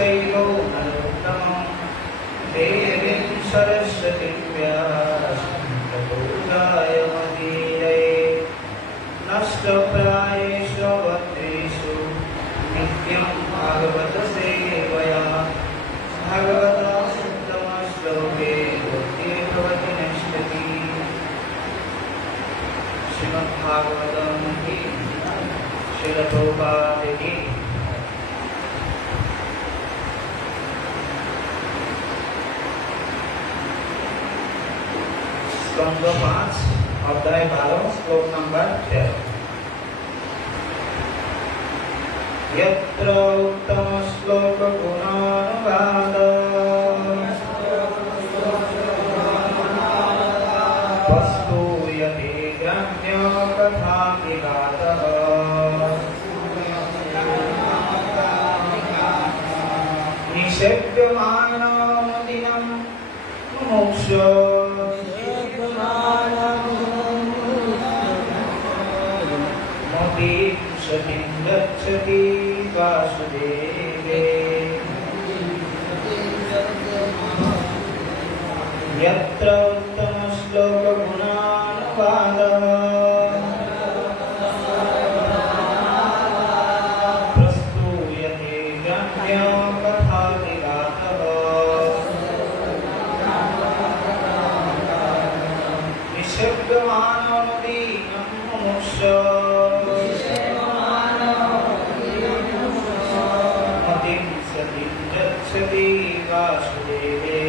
चैवो नरोत्तमं देवीं सरस्वतीं व्यासं ततो जयमुदीरये नष्टप्रायेषु भद्रेषु नित्यं भागवत सेवया भगवता उत्तमश्लोके भक्ति भवति नश्यति। श्रीमद्भागवतं की श्रील प्रभुपाद की स्कंद 5 अध्याय 12 श्लोक नंबर 13। यत्र उत्तम श्लोक गुणानुवाद वस्तु यदि ग्रन्थ्य कथा विगातः निषेव्यमानमुदिनं मुमुक्षु सतीं गच्छति वासुदेवे यत्र उत्तम श्लोक गुणानुवादः प्रस्तूयते ग्रन्थ्य कथा विगातः निषेव्यमानमुदीनं मुमुक्षु गच्छति वासुदेवे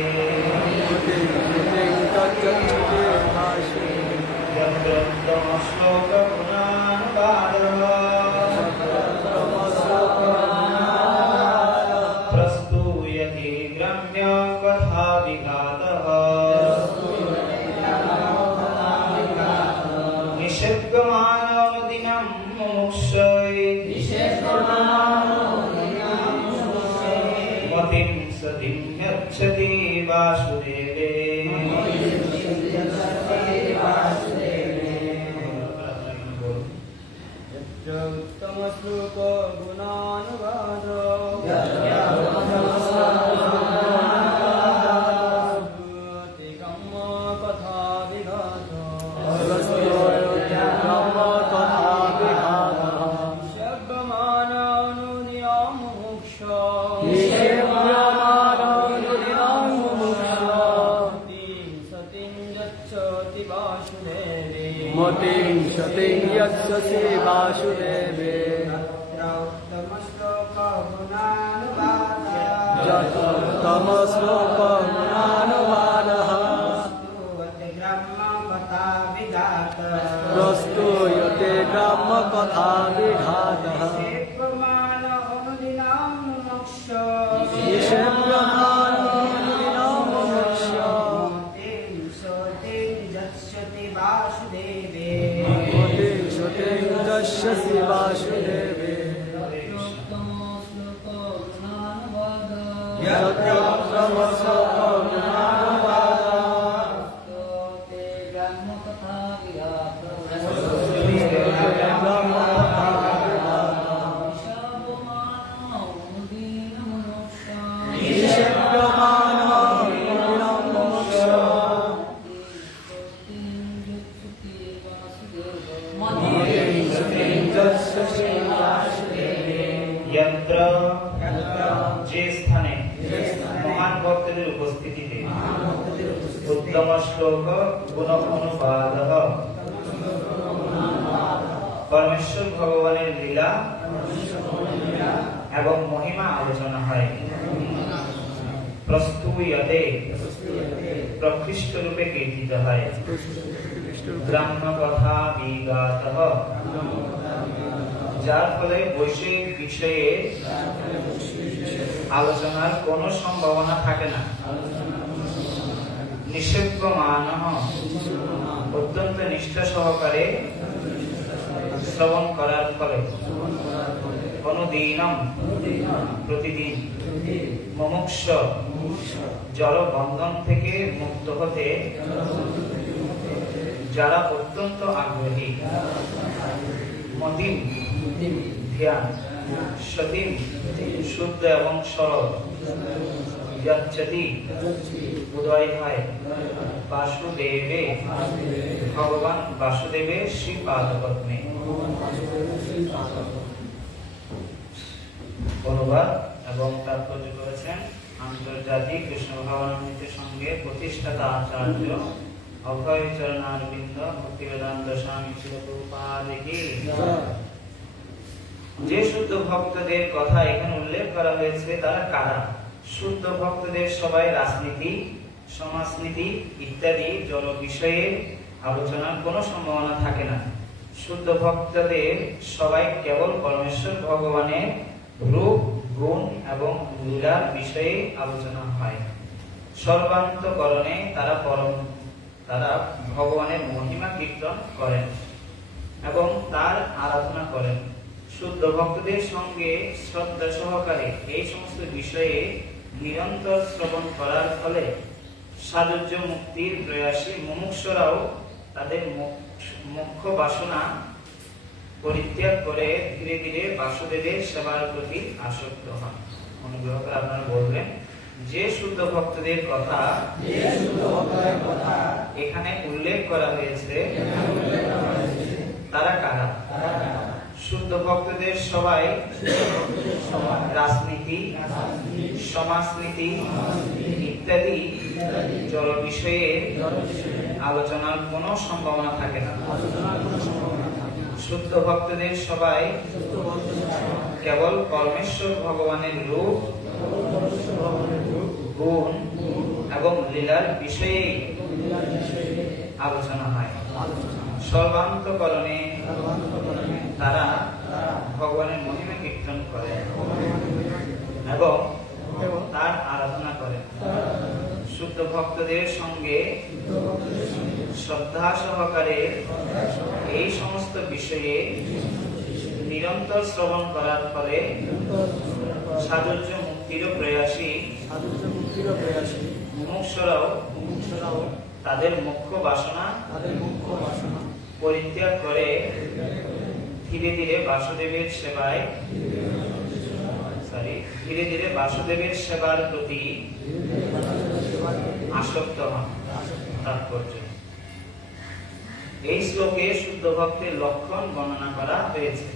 यत्र उत्तम श्लोक गुणानुवादः प्रस्तूयते ग्रन्थ्य कथा विगातः निषेव्यमानमुदिनं मुमुक्षुः मतिं सतीं गच्छति वासुदेवे उत्तम श्लोक गुणानुवाद कथा विघात मतिं सतिं यच्छसि वासुदेवे यत्तम श्लोक गुणानुवादः प्रस्तूयते ब्रह्मकथा विघातः गच्छति वासुदेवे यत्तम श्लोक यत्र जे स्थाने महान भक्तদের উপস্থিতিতে উত্তম শ্লোক গুণ অনুবাদः পরমেশ্বর ভগবানের লীলা এবং মহিমা আলোচনা হয়। প্রস্তুয়তে প্রকৃষ্ট রূপে কীর্তিত হয়। ব্রহ্ম কথা বিগাতः যার ফলে বৈষয়িক বিষয়ে আলোচনার কোনো সম্ভাবনা থাকে না। নিষেব্যমানঃ অত্যন্ত নিষ্ঠা সহকারে শ্রবণ করার ফলে অনুদিনম প্রতিদিন মুমুক্ষ জড়বন্ধন থেকে মুক্ত হতে যারা অত্যন্ত আগ্রহী মতিম ধ্যান সতীম শুদ্ধ এবং সরল যচ্ছতি উদয় হয় বাসুদেবে ভগবান বাসুদেবের শ্রীপাদপদ্মে। অনুবাদ এবং তাৎপর্য করেছেন আন্তর্জাতিক কৃষ্ণ ভাবনামৃতের সঙ্গে প্রতিষ্ঠাতা আচার্য অভয় চরণারবিন্দ ভক্তিবেদান্ত স্বামী শিল প্রভুপাদ কি। যে শুদ্ধ ভক্তদের কথা এখানে উল্লেখ করা হয়েছে তারা কারা? শুদ্ধ ভক্তদের সবাই রাজনীতি, সমাজনীতি ইত্যাদি জড় বিষয়ে আলোচনার কোনো সম্ভাবনা থাকে না। শুদ্ধ ভক্তদের সবাই কেবল পরমেশ্বর ভগবানের রূপ, গুণ এবং লীলার বিষয়ে আলোচনা হয়। সর্বান্তকরণে তারা ভগবানের মহিমা কীর্তন করেন এবং তার আরাধনা করেন। শুদ্ধ ভক্তদের সঙ্গে শ্রদ্ধা সহকারে এই সমস্ত বিষয়ে নিরন্তর শ্রবণ করার ফলে সাধুর্য মুক্তির প্রয়াসী মুমুক্ষুরাও তাদের মুখ্য বাসনা পরিত্যাগ করে ধীরে ধীরে বাসুদেবের সেবার প্রতি আসক্ত হন। অনুগ্রহ করে আপনারা বলবেন যে শুদ্ধ ভক্তদের কথা এখানে উল্লেখ করা হয়েছে তারা কারা? শুদ্ধ ভক্তদের সবাই রাজনীতি, সমাজনীতি ইত্যাদি জড় বিষয়ে আলোচনার কোনো সম্ভাবনা থাকে না। শুদ্ধ ভক্তদের সবাই কেবল পরমেশ্বর ভগবানের রূপ, গুণ এবং লীলার বিষয়ে আলোচনা হয়। সর্বান্তকরণে তারা ভগবানের মহিমা কীর্তন করে এবং তার আরাধনা করে। শুদ্ধ ভক্তদের সঙ্গে শ্রদ্ধা সহকারে এই সমস্ত বিষয়ে নিরন্তর শ্রবণ করার ফলে সাধুর্য মুক্তির প্রয়াসী মুমুক্ষুরাও তাদের মুখ্য বাসনা পরিত্যাগ করে ধীরে ধীরে বাসুদেবের সেবার প্রতি আসক্ত হন। তাৎপর্য এই শ্লোকে শুদ্ধ ভক্তের লক্ষণ বর্ণনা করা হয়েছে।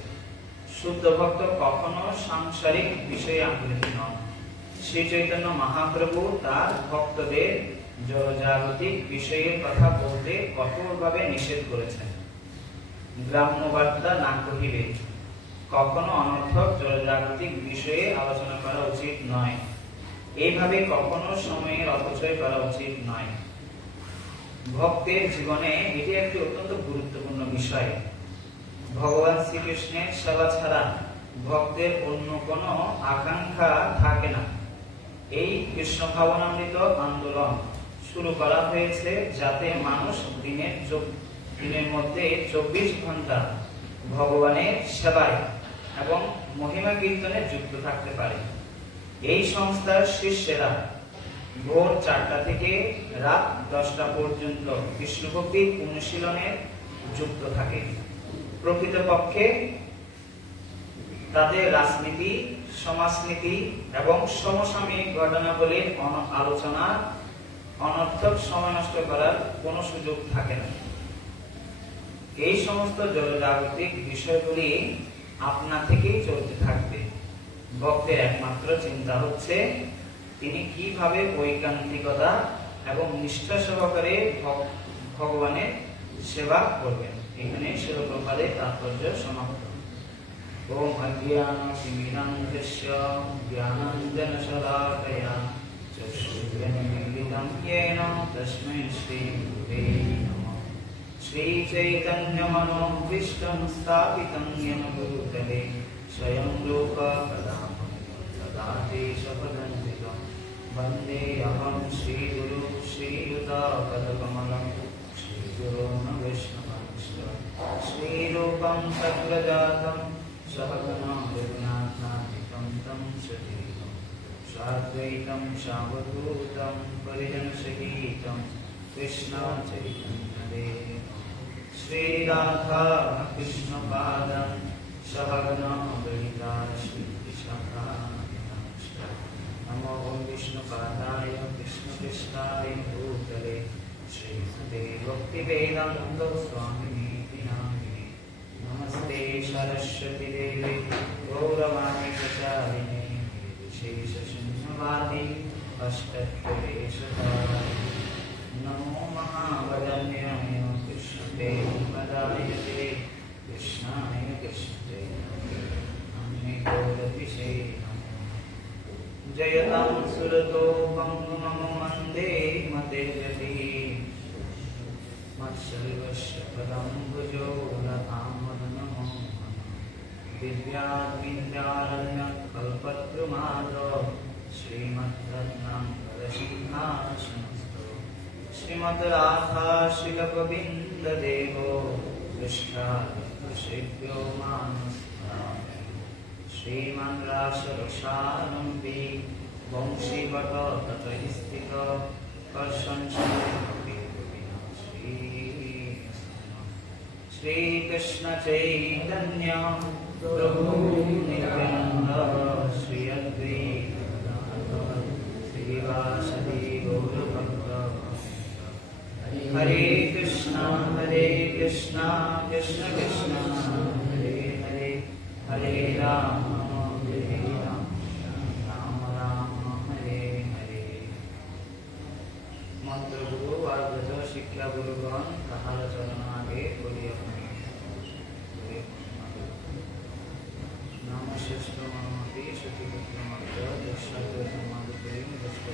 শুদ্ধ ভক্ত কখনো সাংসারিক বিষয়ে আগ্রহী নন। শ্রী চৈতন্য মহাপ্রভু তার ভক্তদের জড়জাগতিক বিষয়ের কথা বলতে কঠোরভাবে নিষেধ করেছেন। গ্রাম্য বার্তা না কহিবে, কখনো অনর্থক জড়জাগতিক বিষয়ে আলোচনা করা উচিত নয়। এইভাবে কখনো সময়ের অপচয় করা উচিত নয়। ভক্তের জীবনে এটি একটি অত্যন্ত গুরুত্বপূর্ণ বিষয়। ভগবান শ্রীকৃষ্ণের সেবা ছাড়া ভক্তের অন্য কোনো আকাঙ্ক্ষা থাকে না। এই কৃষ্ণ ভাবনামৃত আন্দোলন শুরু করা হয়েছে যাতে মানুষ দিনের মধ্যে 24 ঘন্টা ভগবানের সেবায় এবং মহিমা কীর্তনে যুক্ত থাকতে পারে। এই সংস্থার শিষ্যেরা ভোর 4টা থেকে রাত 10টা পর্যন্ত কৃষ্ণভক্তির অনুশীলনে যুক্ত থাকে। প্রকৃতপক্ষে তাদের রাজনীতি, সমাজনীতি এবং সমসাময়িক ঘটনাবলীর আলোচনা অনর্থক সময় নষ্ট করার কোনো সুযোগ থাকে না। এই সমস্ত জড়জাগতিক বিষয়গুলি আপনা থেকেই চলতে থাকবে। ভক্তের একমাত্র চিন্তা হচ্ছে তিনি কিভাবে ঐকান্তিকতা এবং নিষ্ঠা সহকারে ভগবানের সেবা করবেন। এখানে শিল প্রভুপাদের তাৎপর্য সমাপ্ত। ওম অজ্ঞানতিমিরান্ধস্য জ্ঞানাঞ্জনশলাকয়া চক্ষুর্মিলিतं येन तस्मै श्रीगुरुवे नमः। श्रीचैतन्यमनोभीष्टं स्थापितं येन भूतले स्वयं रूपकदामि ददाति शपथं वन्दे अहं श्रीगुरु श्रीयुतापदकमलं श्रीगुरोन् वैष्णवांश्च श्रीरूपं सद्गजातं सहगना रघुनाथान्वितं तं सजीवं साद्वैतं सावधूतं परिजनसहितं कृष्णचैतन्यदेवं श्रीराधा कृष्णपादं सहगना वैता नमो ओं विष्णुपादाय कृष्णकृष्णाय भूतले श्रीमते भक्तिवेदान्त स्वामिने नामिने नमस्ते सरस्वती देवे गौरवाणी प्रचारिणे विशेषशून्यवादी अष्टक्लेशकारिणे नमो महावदन्याय कृष्णते पदायते कृष्णाय कृष्णते नमे गौरविषे जयतां सुरतो मम वन्दे मतेजति मत्सर्वस्य पदं भुजो लतामदनमो दिव्याद्विन्द्यारण्यकल्पद्रुमादो श्रीमद्रत्नाकरसिंहासनस्थो श्रीमद्राधाशीलगोविन्ददेवो दृष्टाद्भृषेभ्यो मानस्मरामि श्रीमान् रासरसानन्दे वंशीवटतटस्थित कर्षन् श्रीकृष्ण चैतन्य प्रभु नित्यानन्द श्री अद्वैत श्रीवासदि गौरभक्त हरे कृष्णा कृष्ण कृष्ण हरे हरे हरे राम राम राम हरे हरे मंत्र गुरु आर्ज शिक्षा गुरुगण कहार चरण आगे बोलिए नाम श्रेष्ठ मनमति शुचिपुत्र मध्य दृश्य समाधि दृष्टि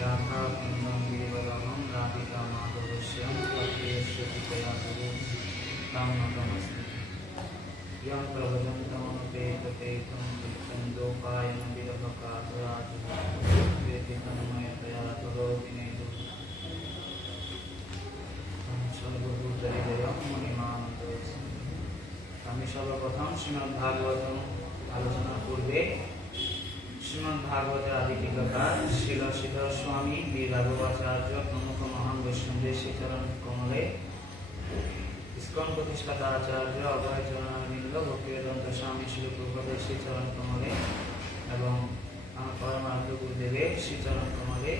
राधा कुंदम गिरिवरमं राधिका माधवस्यं पत्यश्रुतिकया गुरु कामकमस्ति यं प्रभजन्तमनुपेतपेतं तीर्थन्दोपायन विरहकातुराजुवेदितन्मयतया तुरोदिनेदु सर्वभूतहृदयं मणिमानन्दोऽस्मि। আমি সর্বপ্রথম শ্রীমদ্ ভাগবতম আলোচনা পূর্বে শ্রীমদ্ ভাগবতের আদি টিকাকার শিল শ্রীধর স্বামী বীর রাঘবাচার্য প্রমুখ মহান বৈষ্ণবদের শ্রীচরণ কমলে ইস্কন প্রতিষ্ঠাতা আচার্য অভয় চরণারবিন্দ ভক্তিবেদান্ত স্বামী শ্রী প্রভুপাদের শ্রীচরণ কমলে এবং আমার পরমার্থ গুরুদেবের শ্রীচরণ কমলে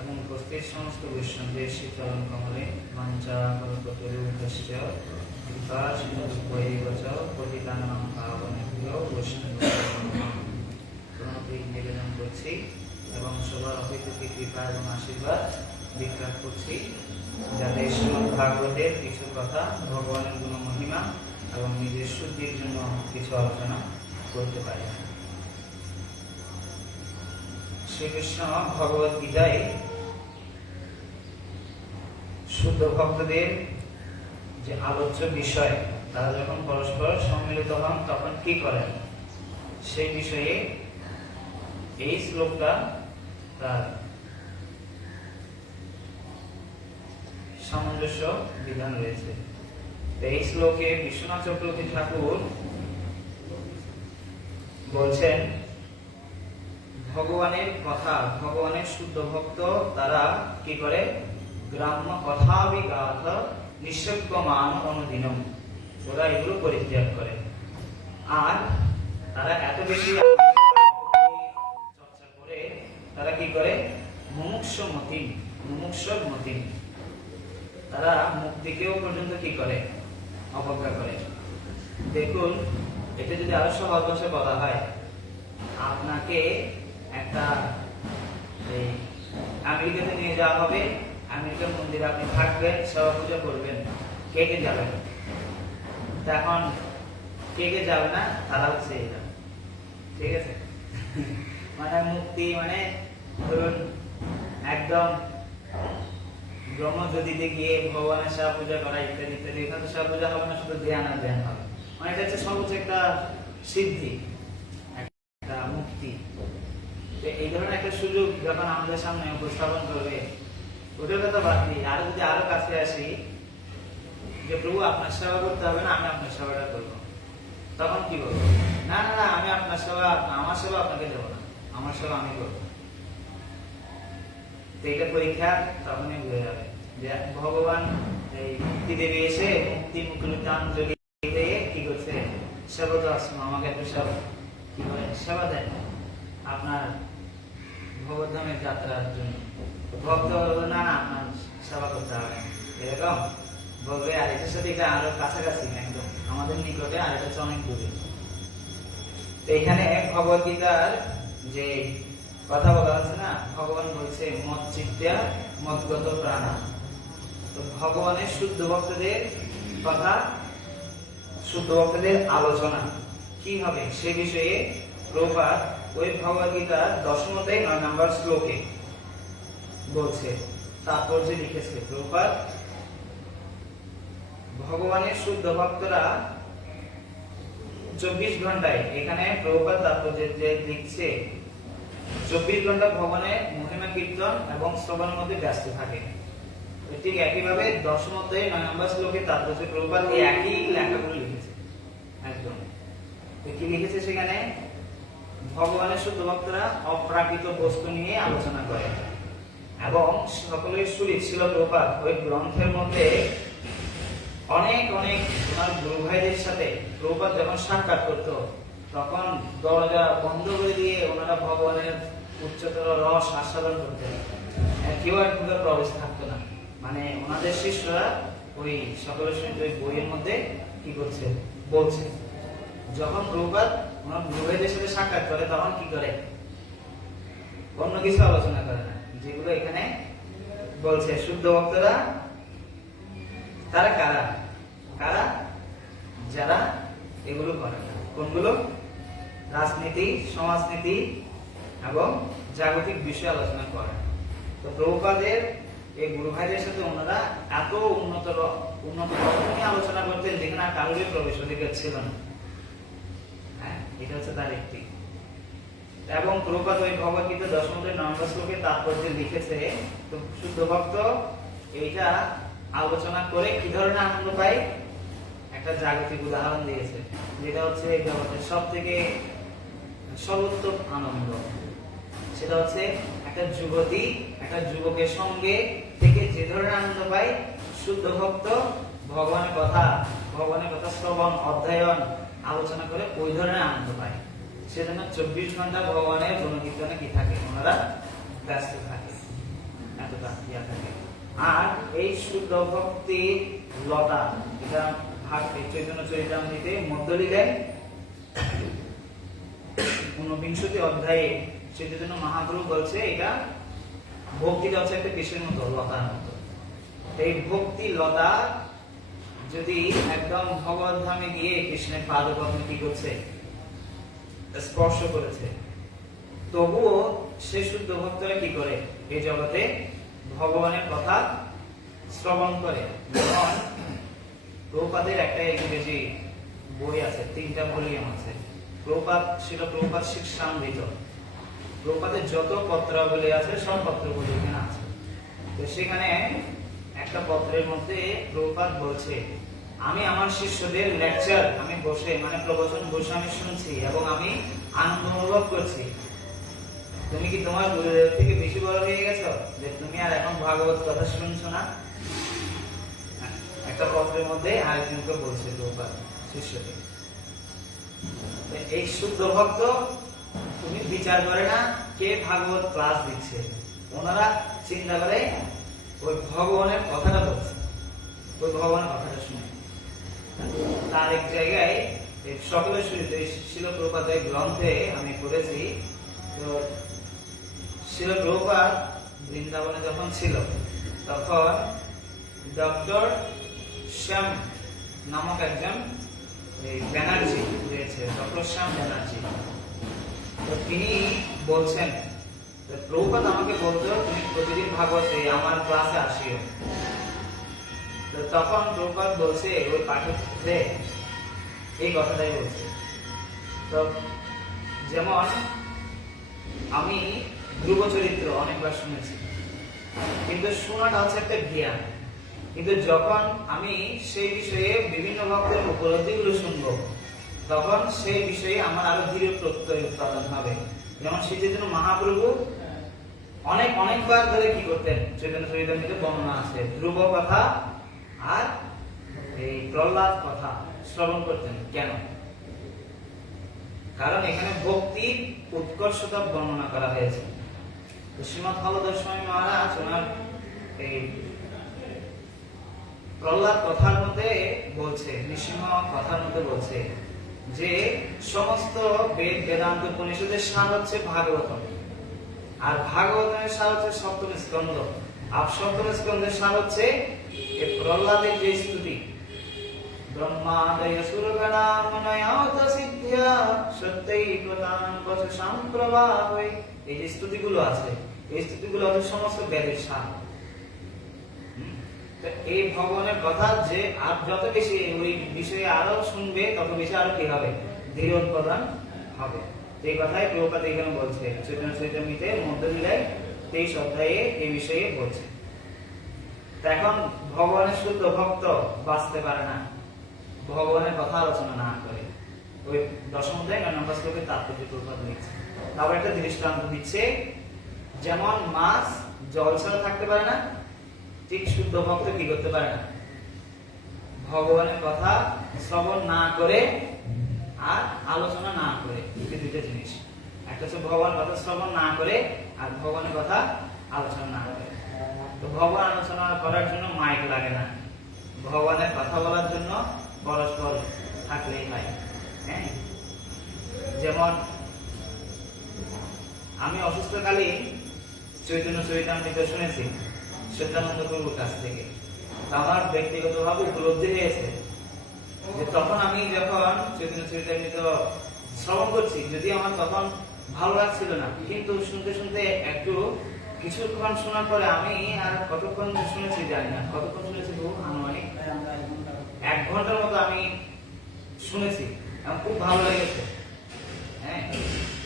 এবং উপস্থিত সমস্ত বৈষ্ণবদের শ্রীচরণ কমলে বাঞ্ছা কল্পতরুভ্যশ্চ কৃপা সিন্ধুভ্যৈব চ পতিতানাং পাবনেভ্যো বৈষ্ণবেভ্যো প্রণতি নিবেদন করছি এবং সবার অপেক্ষিত কৃপা এবং আশীর্বাদ বিজ্ঞাপ করছি যাতে শ্রীমদ্ ভাগবতের কিছু কথা ভগবানের গুণ মহিমা এবং নিজের শুদ্ধির জন্য কিছু আলোচনা করতে পারি। শ্রীকৃষ্ণ ভগবত গীতায় শুদ্ধ ভক্তদের যে আলোচ্য বিষয় তারা যখন পরস্পর সম্মিলিত হন তখন কি করেন সেই বিষয়ে এই শ্লোকটা তার সামঞ্জস্য বিধান রয়েছে। এই শ্লোকে বিশ্বনাথ চক্রবর্তী ঠাকুর বলছেন ভগবানের কথা, ভগবানের শুদ্ধ ভক্ত তারা কি করে গ্রাম্য কথা বিগাথ নিঃশব্দমান অনুদিনম, ওরা এগুলো পরিত্যাগ করে। আর তারা এত বেশি চর্চা করে তারা কি করে মুমুক্ষুমতি, তারা মুক্তিকেও পর্যন্ত কি করে অবজ্ঞা করে। দেখুন এটা যদি আরো সহজ ভাষায় বলা হয়, আপনাকে একটা এই আমেরিকাতে নিয়ে যাওয়া হবে, আমেরিকার মন্দিরে আপনি থাকবেন, সেবা পূজা করবেন, কে কে যাবেন? এখন কে কে যাবে না তারা হচ্ছে এটা, ঠিক আছে? মানে মুক্তি মানে ধরুন একদম ব্রহ্মজ্যোতিতে গিয়ে ভগবানের সেবা পূজা করা ইত্যাদি ইত্যাদি। এখানে তো সেবা পূজা হবে না, শুধু ধ্যান আর ধ্যান হবে। মানে এটা হচ্ছে সর্বোচ্চ একটা সিদ্ধি, একটা মুক্তি। এই ধরনের একটা সুযোগ যখন আমাদের সামনে উপস্থাপন করবে, ওটার কথা বাদ দিই, আরো যদি আরো কাছে আসি যে প্রভু আপনার সেবা করতে হবে না, আমি আপনার সেবাটা করবো, তখন কি বলবো? না না না, আমি আপনার সেবা, আমার সেবা আপনাকে দেবো না, আমার সেবা আমি করবো। তো এটা পরীক্ষা তখনই বুঝে যাবে যে ভগবান এই মুক্তি দেবে এসে মুক্তি মুকুলিতাঞ্জলি দিয়ে কি করছে, সেবা তো আসুন আমাকে একটু সেবা কি বলে সেবা দেন আপনার ভগবদ্ধামের যাত্রার জন্য। ভক্ত বলবে না না আপনার সেবা করতে হবে না। এরকম বলবে, আর এটার সাথে এটা আরো কাছাকাছি একদম আমাদের নিকটে, আর এটা হচ্ছে অনেক দূরে। তো এখানে ভগবদ গীতার যে কথা বলা আছে না, ভগবান বলছে মত চিত্তা মদগত প্রাণা। তো ভগবানের শুদ্ধ ভক্তদের কথা, শুদ্ধ ভক্তদের আলোচনা কি হবে সে বিষয়ে প্রভুপাদ ওই ভগবদ গীতার 10 অধ্যায় 9 নম্বর শ্লোকে বলছে, তাৎপর্য লিখেছে প্রভুপাদ। ভগবানের শুদ্ধ ভক্তরা 24 ঘন্টায়, এখানে প্রভুপাদ তাৎপর্য যে লিখছে 24 ঘন্টা ভগবানের মহিমা কীর্তন এবং শ্রবণের মধ্যে ব্যস্ত থাকে। ঠিক একইভাবে 10 অধ্যায় 9 নম্বর শ্লোকে তাৎপর্য প্রভুপাদ এই একই লেখাগুলো লিখেছে একদম। কি লিখেছে সেখানে? ভগবানের শুদ্ধ ভক্তরা অপ্রাকৃত বস্তু নিয়ে আলোচনা করে এবং সকলের সুরিত ছিল প্রভুপাদ ওই গ্রন্থের মধ্যে অনেক অনেক ওনার গুরু ভাইদের সাথে প্রভুপাদ যখন সাক্ষাৎ করতো তখন দরজা বন্ধ করে দিয়ে ওনারা ভগবানের উচ্চতর রস আস্বাদন করতেন। কেউ একদম প্রবেশ থাকতো না, মানে ওনাদের শিষ্যরা ওই সকলের সঙ্গে ওই বইয়ের মধ্যে কি করছে বলছে। যখন প্রভুপাদ ওনার গুরু ভাইদের সাথে সাক্ষাৎ করে তখন কি করে? অন্য কিছু আলোচনা করে না, যেগুলো এখানে বলছে। শুদ্ধ ভক্তরা তারা কারা? কারা? যারা এগুলো করে না। কোনগুলো? রাজনীতি, সমাজনীতি এবং জাগতিক বিষয় আলোচনা করে। তো প্রভুপাদের এই গুরু ভাইদের সাথে ওনারা এত উন্নত নিয়ে আলোচনা করতেন যেখানে কারোরই প্রবেশ অধিকার ছিল না। হ্যাঁ, এটা হচ্ছে তার একটি। এবং প্রভুপাদ ওই ভগবদ গীতা 10 অধ্যায় 9 নম্বর শ্লোকে তাৎপর্য লিখেছে। তো শুদ্ধ ভক্ত এইটা আলোচনা করে কি ধরনের আনন্দ পায়? একটা জাগতিক উদাহরণ দিয়েছে, যেটা হচ্ছে এই জগতের সব থেকে সর্বোত্তম আনন্দ। সেটা হচ্ছে একটা যুবতী একটা যুবকের সঙ্গে থেকে যে ধরনের আনন্দ পায়, শুদ্ধ ভক্ত ভগবানের কথা শ্রবণ অধ্যয়ন আলোচনা করে ওই ধরনের আনন্দ পায়। সেজন্য 24 ঘন্টা ভগবানের গুণকীর্তনে কি থাকে? ওনারা ব্যস্ত থাকে, এতটা ইয়া থাকে। আর এই শুদ্ধ ভক্তির লতা, এটা ভাগবত চৈতন্য চরিতামৃতে মধ্যলীলায় 49 অধ্যায়ে চৈতন্য মহাপ্রভু বলছে এটা ভক্তিটা হচ্ছে একটা বিষয়ের মতো, লতার মতো। এই ভক্তি লতা যদি একদম ভগবত ধামে গিয়ে কৃষ্ণের পাদপদ্ম কি করছে? স্পর্শ করেছে, তবুও সে শুদ্ধ ভক্তরা কি করে? এই জগতে ভগবানের কথা শ্রবণ করে। যেমন প্রভুপাদের একটা ইংরেজি বই আছে, 3টা ভলিউম আছে। প্রভুপাদ শিক্ষামৃত। প্রভুপাদের যত পত্রাবলী আছে সব পত্রগুলি এখানে আছে। তো সেখানে একটা পত্রের মধ্যে প্রভুপাদ বলছে, আমি আমার শিষ্যদের লেকচার আমি বসে মানে প্রবচন বসে আমি শুনছি এবং আমি আনন্দ অনুভব করছি। তুমি কি তোমার গুরুদেব থেকে বেশি বড় হয়ে গেছো যে তুমি আর এখন ভাগবত কথা শুনছো না? একটা পত্রের মধ্যে আরেকজনকে বলছে প্রভুপাদ শিষ্যকে। এই শুদ্ধ ভক্ত তুমি বিচার করে না কে ভাগবত ক্লাস দিচ্ছে, ওনারা চিন্তা করে ওই ভগবানের কথাটা বলছে, ওই ভগবানের কথাটা শুনে। তার এক জায়গায় সকলের শুরুতে শিল প্রভুপাদের গ্রন্থে আমি পড়েছি। তো শিল প্রভুপাদ বৃন্দাবনে যখন ছিল তখন ডক্টর শ্যাম নামক একজন ব্যানার্জি রয়েছে, ডক্টর শ্যাম ব্যানার্জি। তো তিনি বলছেন প্রভুপাদ আমাকে বলতো তুমি প্রতিদিন ভাগবতে আমার ক্লাসে আসিও। তো তখন প্রভুপাদ বলছে ওই পাঠকদের এই কথাটাই বলছে। তো যেমন আমি ধ্রুব চরিত্র অনেকবার শুনেছি, কিন্তু শোনাটা হচ্ছে একটা জ্ঞান। কিন্তু যখন আমি সেই বিষয়ে বিভিন্ন ভক্তের উপলব্ধিগুলো শুনবো তখন সেই বিষয়ে আমার আরো দৃঢ় প্রত্যয় উৎপাদন হবে। যেমন শ্রীচৈতন্য মহাপ্রভু অনেকবার ধরে কি করতেন? চৈতন্য চরিতামৃতে বর্ণনা আছে, ধ্রুব কথা আর এই প্রহ্লাদ কথা শ্রবণ করতেন। কেন? কারণ এখানে ভক্তির উৎকর্ষতা বর্ণনা করা হয়েছে। শ্রীমৎ হলধর স্বামী মহারাজ ওনার এই প্রহ্লাদ কথার মধ্যে বলছে, নৃসিংহ কথার মধ্যে বলছে যে সমস্ত বেদ বেদান্ত উপনিষদের সার হচ্ছে ভাগবতম, আর ভাগবতের সার হচ্ছে সপ্তম স্কন্ধ, আর সপ্তম স্কন্ধের সার হচ্ছে এই প্রহ্লাদের যে স্তুতি, ব্রহ্মাদয় সুরগণা মনয়াত সিদ্ধ্যা সত্যই প্রদান বচ সম্প্রভাবে, এই যে স্তুতিগুলো আছে, এই স্তুতিগুলো হচ্ছে সমস্ত বেদের সার। এই ভগবানের কথা যে আর যত বেশি ওই বিষয়ে আরো শুনবে তত বেশি আরো কি হবে, ধীর উৎপাদন হবে। এই কথাই প্রভুপাদ এখানে বলছে চৈতন্য চৈতন্যতে মধ্যলীলায় 23 অধ্যায়ে এই বিষয়ে বলছে। এখন ভগবানের শুদ্ধ ভক্ত বাঁচতে পারে না ভগবানের কথা আলোচনা না করে। ওই 10 অধ্যায় 9 নম্বর শ্লোকে তাৎপর্য প্রভুপাদ লিখছে। তারপর একটা দৃষ্টান্ত দিচ্ছে, যেমন মাছ জল ছাড়া থাকতে পারে না, ঠিক শুদ্ধ ভক্ত কি করতে পারে না, ভগবানের কথা শ্রবণ না করে আর আলোচনা না করে। দুইটা জিনিস, একটা হচ্ছে ভগবানের কথা শ্রবণ না করে আর ভগবানের কথা আলোচনা না করে। তো ভগবান আলোচনা করার জন্য মাইক লাগে না, ভগবানের কথা বলার জন্য পরস্পর থাকলেই হয়। হ্যাঁ, যেমন আমি অসুস্থকালীন চৈতন্য চরিতামৃত শুনেছি সত্যানন্দ প্রভুর কাছ থেকে। আমার ব্যক্তিগতভাবে উপলব্ধি হয়েছে যে তখন আমি যখন চৈতন্য চরিতামৃত শ্রবণ করছি, যদি আমার তখন ভালো লাগছিল না, কিন্তু শুনতে শুনতে একটু কিছুক্ষণ শোনার পরে আমি আর কতক্ষণ শুনেছি জানি না, কতক্ষণ শুনেছি বহু আনুমানিক 1 ঘন্টার মতো আমি শুনেছি, আমার খুব ভালো লেগেছে। হ্যাঁ,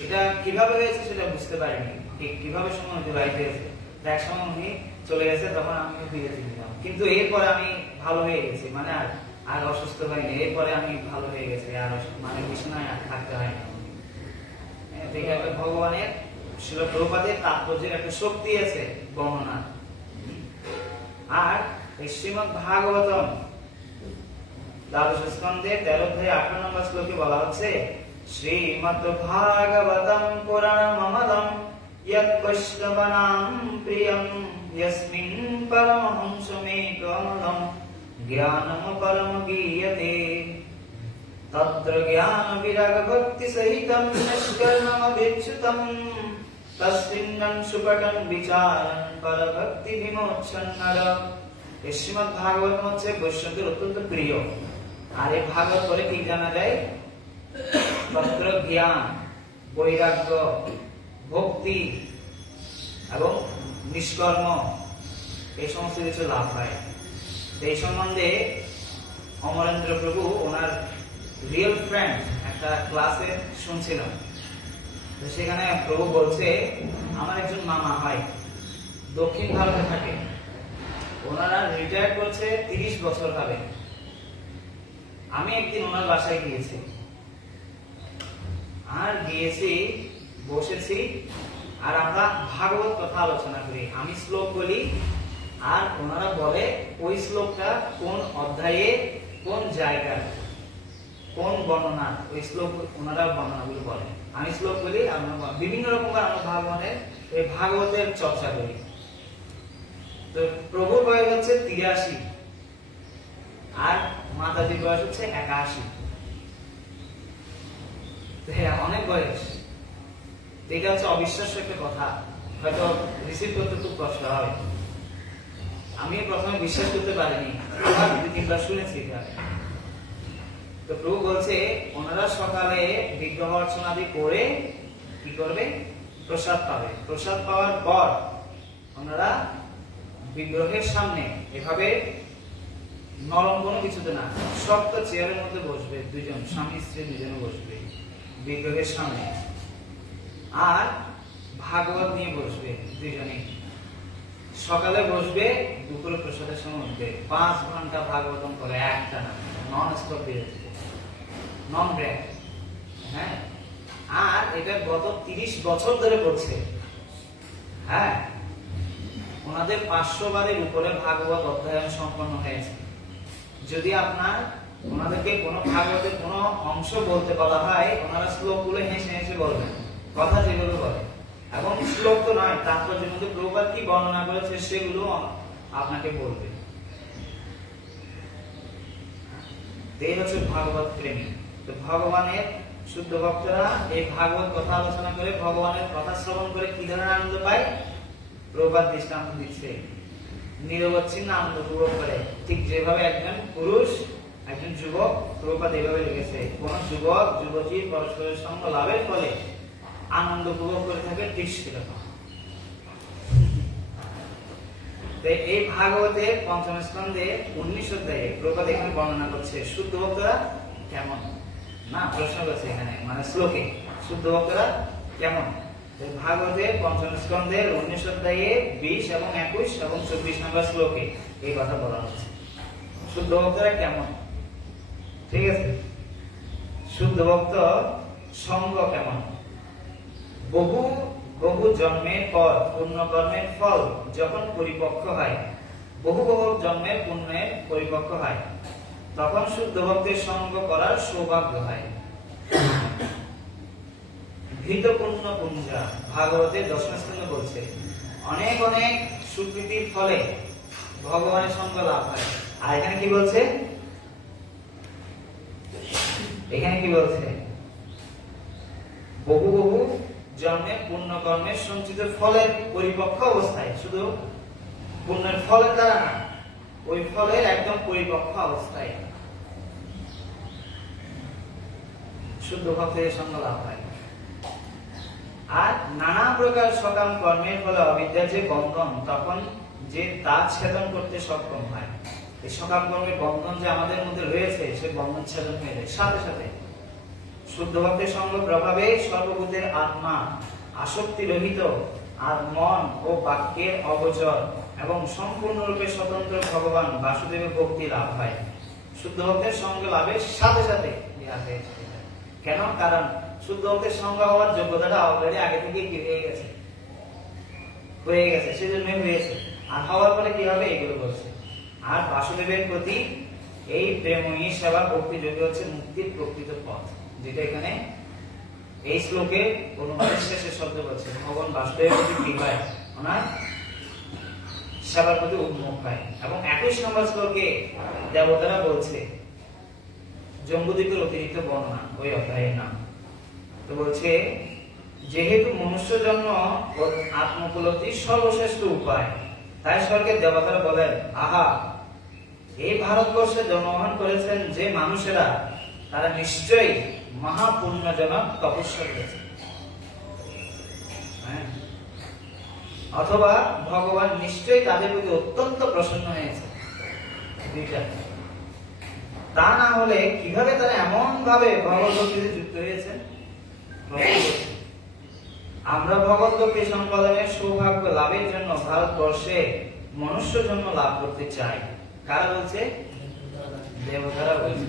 এটা কিভাবে হয়েছে সেটা বুঝতে পারিনি, ঠিক কিভাবে সময় অতিবাহিত হয়েছে। এক সময় উনি চলে গেছে, তখন আমি বিরতি নিলাম, কিন্তু এরপরে আমি ভালো হয়ে গেছি, মানে আর অসুস্থ হয়নি। এরপরে আমি ভালো হয়ে গেছি, আর মানে বিছানায় আর থাকতে হয় না। ভগবানের শিল প্রভুপাদের তাৎপর্যের একটা শক্তি আছে বর্ণনা। আর এই শ্রীমদ্ ভাগবতম 12 স্কন্ধে 13 অধ্যায় 8 নম্বর শ্লোকে বলা হচ্ছে, শ্রীমদ্ ভাগবতম পুরাণমমলম यत् वैष्णवानां प्रियं यस्मिन् परमहंसमेकमलं ज्ञानं परम गीयते तत्र ज्ञान विराग भक्ति सहितं निष्कर्णमभिच्युतं तस्मिन् सुपटं विचारं परभक्ति विमोक्षं नर। এই শ্রীমদ্ ভাগবত হচ্ছে বৈষ্ণবদের অত্যন্ত প্রিয়। আর এই ভাগবত পড়ে কি জানা যায়, তত্র জ্ঞান, বৈরাগ্য, ভক্তি এবং নিষ্কর্ম, এই সমস্ত কিছু লাভ হয়। এই সম্বন্ধে অমরেন্দ্র প্রভু ওনার রিয়েল ফ্রেন্ড একটা ক্লাসে শুনছিলাম, সেখানে প্রভু বলছে, আমার একজন মামা হয়, দক্ষিণ ভারতে থাকে, ওনারা রিটায়ার করছে 30 বছর হবে। আমি একদিন ওনার বাসায় গিয়েছি, আর গিয়েছি বসেছি, আর আমরা ভাগবত কথা আলোচনা করি। আমি শ্লোক বলি আর ওনারা বলে ওই শ্লোকটা কোন অধ্যায়ে, কোন জায়গায়, কোন বর্ণনা, ওই শ্লোক ওনারা বর্ণনাগুলো বলে। আমি শ্লোক বলি, আমরা বিভিন্ন রকম আমরা ভাগবতের এই ভাগবতের চর্চা করি। তো প্রভুর বয়স হচ্ছে 83 আর মাতাজির বয়স হচ্ছে 81। অনেক বয়স। এটা হচ্ছে অবিশ্বাস্য একটা কথা, হয়তো রিসিভ করতে খুব কষ্ট হয়। আমি প্রথমে বিশ্বাস করতে পারিনি, 2-3বার শুনেছি। তো প্রভু বলছে ওনারা সকালে বিগ্রহ অর্চনাদি করে কি করবে, প্রসাদ পাবে। প্রসাদ পাওয়ার পর ওনারা বিগ্রহের সামনে এভাবে নরম কোনো কিছুতে না, শক্ত চেয়ারের মধ্যে বসবে, দুজন স্বামী স্ত্রী দুজনে বসবে বিগ্রহের সামনে, আর ভাগবত নিয়ে বসবে দুজনে। সকালে বসবে, দুপুরে প্রসাদের সময় উঠবে, 5 ঘন্টা ভাগবতম করে একটা না, নন স্টপ বিরতি, নন ব্রেক। হ্যাঁ, আর এটা গত 30 বছর ধরে করছে। হ্যাঁ, ওনাদের 500 বারের উপরে ভাগবত অধ্যয়ন সম্পন্ন হয়েছে। যদি আপনার ওনাদেরকে কোনো ভাগবতের কোনো অংশ বলতে বলা হয়, ওনারা শ্লোকগুলো হেসে হেসে বলবেন, কথা যেগুলো বলে। এবং শ্লোক তো নয়, তাৎপর্যের মধ্যে প্রভুপাদ কি বর্ণনা করেছে সেগুলো আপনাকে বলবে। এই হচ্ছে ভাগবত প্রেমী। তো ভগবানের শুদ্ধ ভক্তরা এই ভাগবত কথা আলোচনা করে, ভগবানের কথা শ্রবণ করে কি ধরনের আনন্দ পায়? প্রভুপাদ দৃষ্টান্ত দিচ্ছে, নিরবচ্ছিন্ন আনন্দ উপভোগ করে। ঠিক যেভাবে একজন পুরুষ, একজন যুবক, প্রভুপাদ এভাবে লিখেছে, কোন যুবক যুবতী পরস্পরের সঙ্গ লাভের ফলে আনন্দ উপভোগ করে থাকে, ঠিক সেরকম। এই ভাগবতের পঞ্চম স্কন্ধে 19 অধ্যায়ে প্রভুপাদ এখানে বর্ণনা করছে শুদ্ধ ভক্তরা কেমন। না, প্রশ্ন করছে এখানে, মানে শ্লোকে শুদ্ধ ভক্তরা কেমন। ভাগবতের পঞ্চম স্কন্ধের 19 অধ্যায়ে 20 এবং 21 এবং 24 নম্বর শ্লোকে এই কথা বলা হচ্ছে, শুদ্ধ ভক্তরা কেমন। ঠিক আছে, শুদ্ধ ভক্ত সঙ্গ কেমন। বহু বহু জন্মের পর পুণ্যকর্মের ফল যখন পরিপক্ক হয়, বহু বহু জন্মের পুণ্যের পরিপক্ক হয়, তখন শুদ্ধ ভক্তের সঙ্গ করার সৌভাগ্য হয়। ভীত পুণ্য পুঞ্জা, ভাগবতের দশম স্কন্ধে বলছে, অনেক অনেক সুকৃতির ফলে ভগবানের সঙ্গ লাভ হয়। আর এখানে কি বলছে? এখানে কি বলছে? বহু বহু জন্মে পুণ্য কর্মের সঞ্চিত ফলের পরিপক্ক অবস্থায়, শুধু পুণ্যের ফলের দ্বারা না, ওই ফলের একদম পরিপক্ক অবস্থায় শুদ্ধ ভক্তের সঙ্গ লাভ হয়। আর নানা প্রকার সকাম কর্মের ফলে অবিদ্যার যে বন্ধন, তখন যে তা ছেদন করতে সক্ষম হয়। এই সকাম কর্মের বন্ধন যে আমাদের মধ্যে রয়েছে, সে বন্ধন ছেদন হয়ে যায় সাথে সাথে। শুদ্ধ ভক্তের সঙ্গ প্রভাবে সর্বভূতের আত্মা আসক্তি রহিত, আর মন ও বাক্যের অগোচর এবং সম্পূর্ণরূপে স্বতন্ত্র ভগবান বাসুদেবের ভক্তি লাভ হয়। শুদ্ধ ভক্তের সঙ্গ লাভের সাথে সাথে। কেন? কারণ শুদ্ধ ভক্তের সঙ্গ হওয়ার যোগ্যতাটা অলরেডি আগে থেকে হয়ে গেছে, সেজন্যই হয়েছে। আর হওয়ার পরে কি হবে এগুলো বলছে। আর বাসুদেবের প্রতি এই প্রেমময়ী সেবা ভক্তি যোগ্য হচ্ছে মুক্তির প্রকৃত পথ, যেটা এখানে এই শ্লোকে অনুবাদের শেষে শব্দ বলছে, ভগবান বাসুদেবের প্রতি কি হয়? ওনার সেবার প্রতি উন্মুখ হয়। এবং 21 নম্বর শ্লোকে দেবতারা বলছে, জম্বুদ্বীপের অতিরিক্ত বর্ণনা, ওই অধ্যায়ের নাম। তো বলছে, যেহেতু মনুষ্য জন্ম ও আত্মোপলব্ধির সর্বশ্রেষ্ঠ উপায়, তাই স্বর্গের দেবতারা বলেন, আহা, এই ভারতবর্ষে জন্মগ্রহণ করেছেন যে মানুষেরা, তারা নিশ্চয়ই মহাপুণ্যজনক তপস্যা করেছে। অথবা ভগবান নিশ্চয়ই তাদের প্রতি অত্যন্ত প্রসন্ন হয়েছে। তা না হলে কিভাবে তারা এমন ভাবে ভগবত ভক্তিতে যুক্ত হয়েছে? আমরা ভগবত ভক্তি সম্পাদনের সৌভাগ্য লাভের জন্য ভারতবর্ষে মনুষ্য জন্ম লাভ করতে চাই। কারা বলছে? দেবতারা বলছে।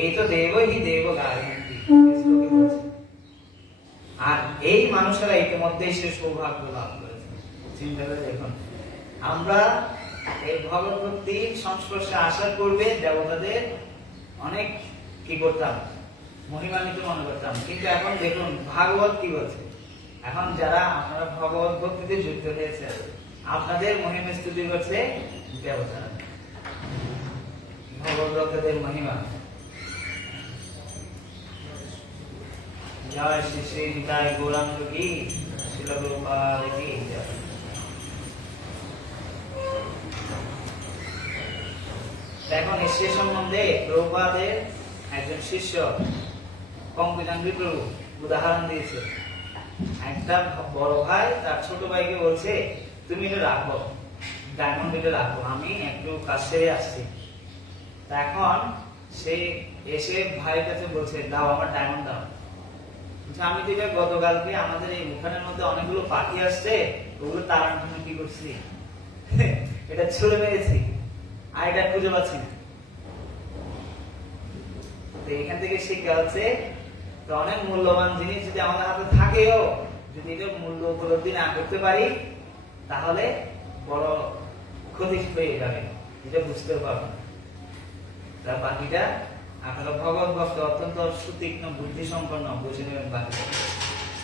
এই তো দেব হি দেব গায়ন্তি, আর এই মানুষেরা ইতিমধ্যে সে সৌভাগ্য লাভ করেছে। চিন্তা করে দেখুন, আমরা এই ভগবত ভক্তির সংস্পর্শে আসার পূর্বে দেবতাদের অনেক কি করতাম, মহিমান্বিত মনে করতাম। কিন্তু এখন দেখুন ভাগবত কি বলছে। এখন যারা আপনারা ভগবত ভক্তিতে যুক্ত হয়েছে, আপনাদের মহিমা স্তুতি করছে দেবতারা। ভগবত ভক্তদের মহিমা। জয় শ্রী শ্রী নিতাই গৌরাঙ্গ কি, শিল প্রভুপাদ কি জয়। এখন সে সম্বন্ধে প্রভুপাদের একজন শিষ্য পঙ্কজাঙ্গি প্রভু উদাহরণ দিয়েছে। একটা বড় ভাই তার ছোট ভাইকে বলছে, তুমি এটা রাখো, ডায়মন্ড এটা রাখো, আমি একটু কাজ সেরে আসছি। এখন সে এসে ভাইয়ের কাছে বলছে, দাও আমার ডায়মন্ড দাও। আমি তো এটা গতকালকে আমাদের এই উঠানের মধ্যে অনেকগুলো পাখি আসছে, ওগুলো তাড়ানোর জন্য কি করছি, এটা ছুড়ে মেরেছি, আর এটা খুঁজে পাচ্ছি না। এখান থেকে শিক্ষা হচ্ছে, তো অনেক মূল্যবান জিনিস যদি আমাদের হাতে থাকেও, যদি এটা মূল্য উপলব্ধি না করতে পারি, তাহলে বড় ক্ষতি পেয়ে যাবেন, এটা বুঝতে পারবেন। তার বাকিটা আপনারা ভগবত ভক্ত অত্যন্ত সুতীক্ষ্ণ বুদ্ধি সম্পন্ন বুঝে নেবেন বাকিটা।